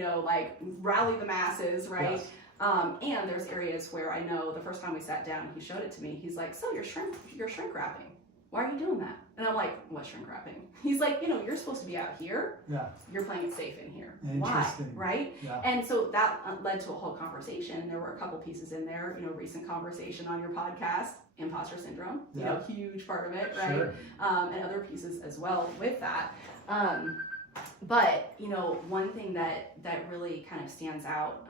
rally the masses, right? Yes. And there's areas where I know the first time we sat down, he showed it to me. He's like, so you're shrink wrapping. Why are you doing that? And I'm like, what shrink wrapping? He's like, you're supposed to be out here. Yeah. You're playing it safe in here. Why? Right? Yeah. And so that led to a whole conversation. There were a couple pieces in there, recent conversation on your podcast, imposter syndrome, huge part of it, right? Sure. And other pieces as well with that. But, one thing that really kind of stands out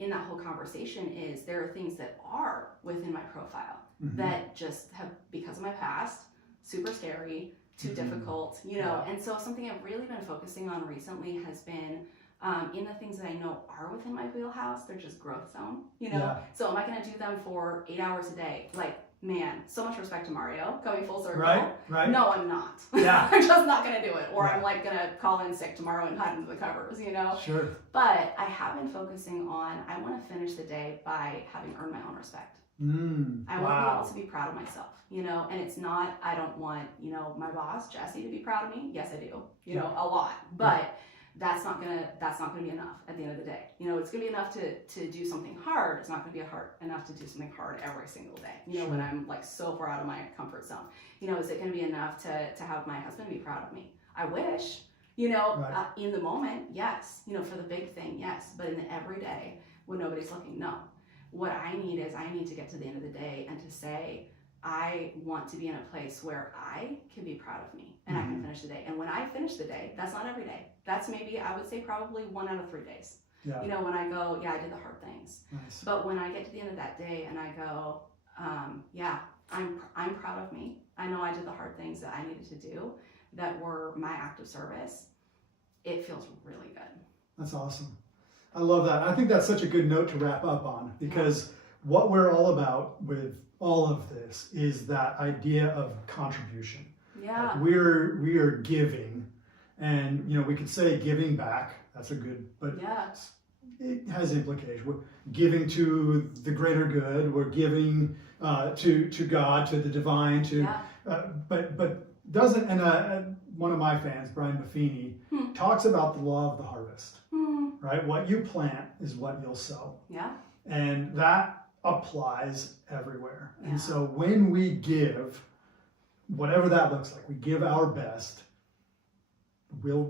in that whole conversation is there are things that are within my profile that just have, because of my past, super scary, too difficult, and so something I've really been focusing on recently has been in the things that I know are within my wheelhouse, they're just growth zone, so am I going to do them for 8 hours a day? Like, man, so much respect to Mario, coming full circle. Right. No, I'm not. Yeah. I'm just not going to do it. Or I'm like going to call in sick tomorrow and hide under the covers, Sure. But I have been focusing on, I want to finish the day by having earned my own respect. I want to be able to be proud of myself, and it's not, I don't want, my boss, Jesse, to be proud of me. Yes, I do, a lot, but that's not gonna be enough at the end of the day. It's gonna be enough to do something hard. It's not gonna be enough to do something hard every single day. Sure. When I'm like so far out of my comfort zone. Is it gonna be enough to have my husband be proud of me? I wish. Right. In the moment, yes. For the big thing, yes. But in the everyday, when nobody's looking, no. What I need to get to the end of the day and to say, I want to be in a place where I can be proud of me and I can finish the day. And when I finish the day, that's not every day. That's maybe, I would say probably 1 out of 3 days. Yeah. When I go, I did the hard things. Nice. But when I get to the end of that day and I go, I'm proud of me. I know I did the hard things that I needed to do that were my act of service. It feels really good. That's awesome. I love that. I think that's such a good note to wrap up on, because what we're all about with all of this is that idea of contribution. Yeah. Like we are giving, and we could say giving back. That's a good, but it has implications. We're giving to the greater good. We're giving to God, to the divine, but doesn't. And one of my fans, Brian Buffini, talks about the law of the harvest. Right? What you plant is what you'll sow. Yeah. And that applies everywhere. Yeah. And so when we give, whatever that looks like, we give our best,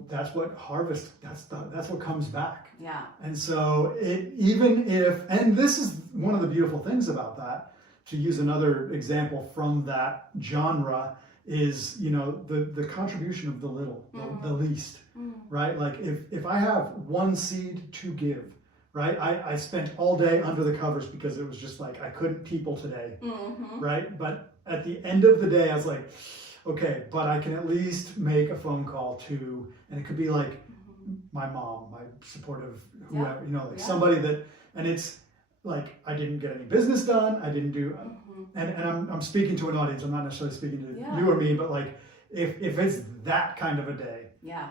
that's what harvest, that's what comes back. Yeah. And so and this is one of the beautiful things about that, to use another example from that genre, is the contribution of the little, the least, right? Like if I have one seed to give, right? I spent all day under the covers because it was just like I couldn't people today, right? But at the end of the day, I was like, okay, but I can at least make a phone call to, and it could be like my mom, my supportive whoever, somebody that, and it's like I didn't get any business done. I didn't do. And I'm speaking to an audience. I'm not necessarily speaking to you or me, but like if it's that kind of a day,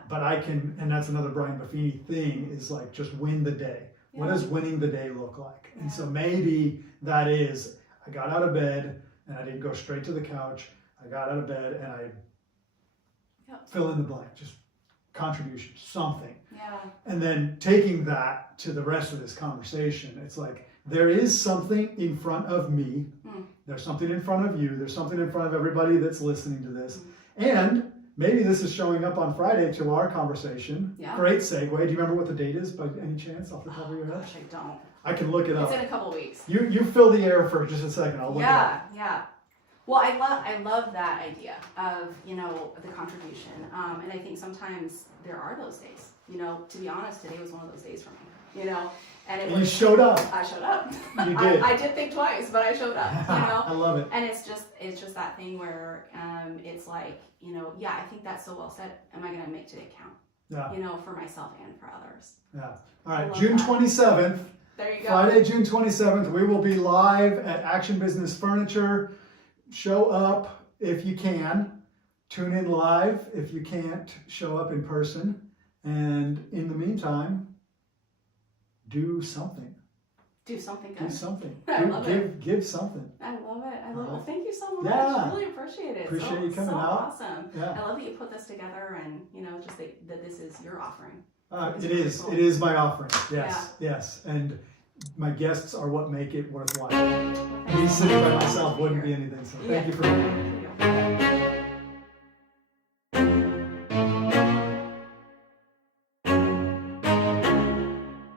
but I can, and that's another Brian Buffini thing, is like just win the day. Yeah. What does winning the day look like? And so maybe that is, I got out of bed and I didn't go straight to the couch. I got out of bed and I fill in the blank, just contribution, something. Yeah. And then taking that to the rest of this conversation, it's like, there is something in front of me. There's something in front of you. There's something in front of everybody that's listening to this. And maybe this is showing up on Friday to our conversation. Yeah. Great segue. Do you remember what the date is by any chance off the top of your head? Gosh, I don't. I can look it up. It's in a couple of weeks. You fill the air for just a second. I'll look it up. Yeah. Well, I love that idea of, the contribution. And I think sometimes there are those days. To be honest, today was one of those days for me. And you showed up. I showed up. You did. I did think twice, but I showed up. I love it. And it's just that thing where it's like, I think that's so well said. Am I going to make today count? Yeah. For myself and for others. Yeah. All right. June 27th. There you go. Friday, June 27th, we will be live at Action Business Furniture. Show up if you can. Tune in live if you can't show up in person. And in the meantime, do something. Do something good. Do something. I love it. Give something. I love it. I love it. Well, thank you so much. Yeah. I really appreciate it. Appreciate you coming so out. Awesome. Yeah. I love that you put this together and, you know, just that this is your offering. It is. Cool. It is my offering. Yes. Yeah. Yes. And my guests are what make it worthwhile. Me sitting by myself wouldn't be anything. So thank you for.